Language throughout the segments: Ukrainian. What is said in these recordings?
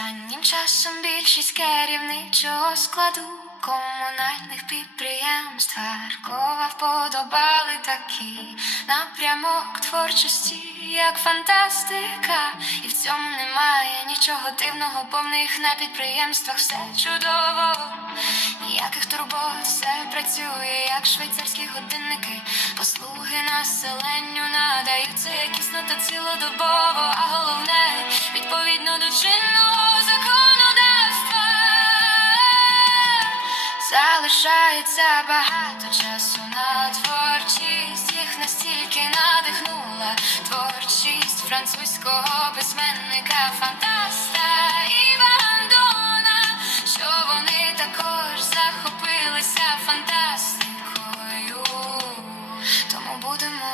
Останнім часом більшість керівничого складу комунальних підприємств Харкова вподобали такий напрямок творчості, як фантастика, і в цьому немає нічого дивного, бо в них на підприємствах все чудово, ніяких турбот, все працює, як швейцарські годинники, послуги населенню надаються якісно та цілодобово, а головне Залишається багато часу на творчість, їх настільки надихнула творчість французького письменника фантаста Іва Андона, що вони також захопилися фантастикою. Тому будемо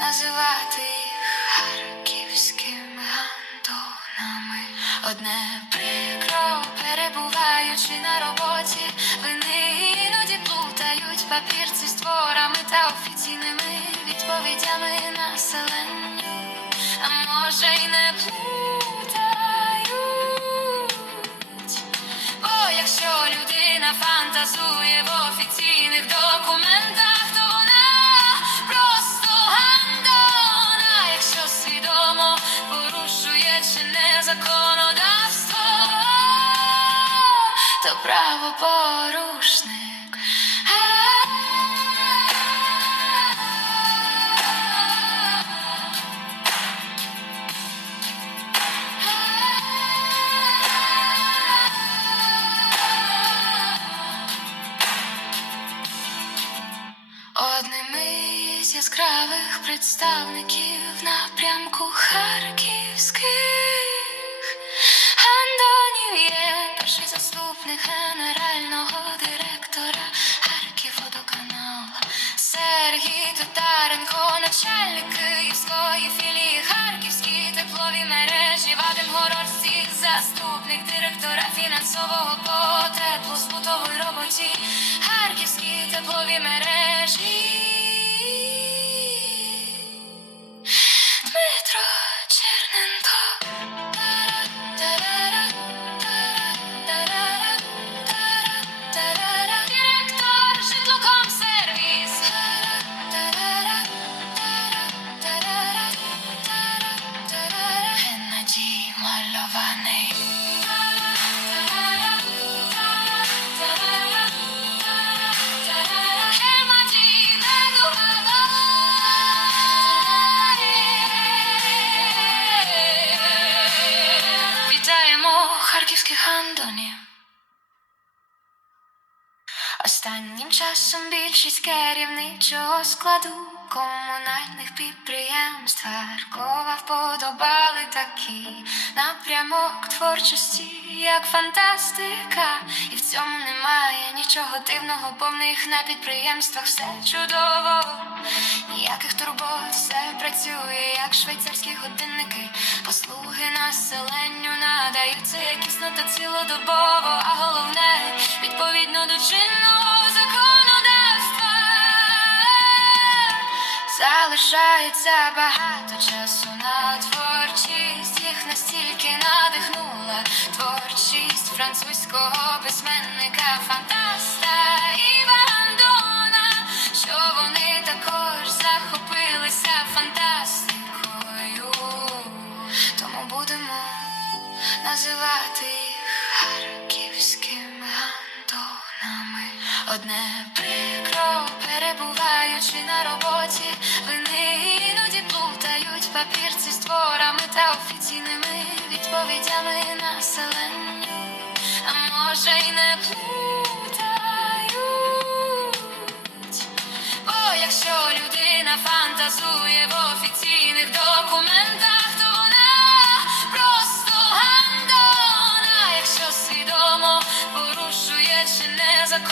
називати їх харківськими гандонами. Одне прикро, перебуваючи папірці з творами та офіційними відповідями населенню. А може й не плутають. Бо якщо людина фантазує в офіційних документах, то вона просто гандона, якщо свідомо порушує чинне законодавство, то правопорушник. Одним яскравих представників напрямку харківських. Гандонів є перший заступник генерального директора Харківводоканал Сергій Татаренко, начальник київської філії Харківські теплові мережі. Вадим Городський, заступник директора фінансового по теплозбутовій роботі. Харківські теплові мережі. Харківських гандонів. Останнім часом більшість керівничого складу комунальних підприємств Харкова вподобали такий напрямок творчості, як фантастика, і в цьому немає нічого дивного, бо в них на підприємствах все чудово, ніяких турбот, все працює, як швейцарські годинники, послуги населенню надаються як та цілодобово, а головне відповідно до чинного законодавства. Залишається багато часу на творчість, їх настільки надихнула творчість французького письменника фантаста називати їх харківськими гандонами. Одне прикро, перебуваючи на роботі, вони іноді плутають папірці з творами та офіційними відповідями населенню. А може й не плутають. Бо якщо людина фантазує в офіційних документах,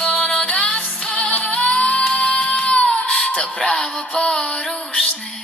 законодавство, то правопорушник.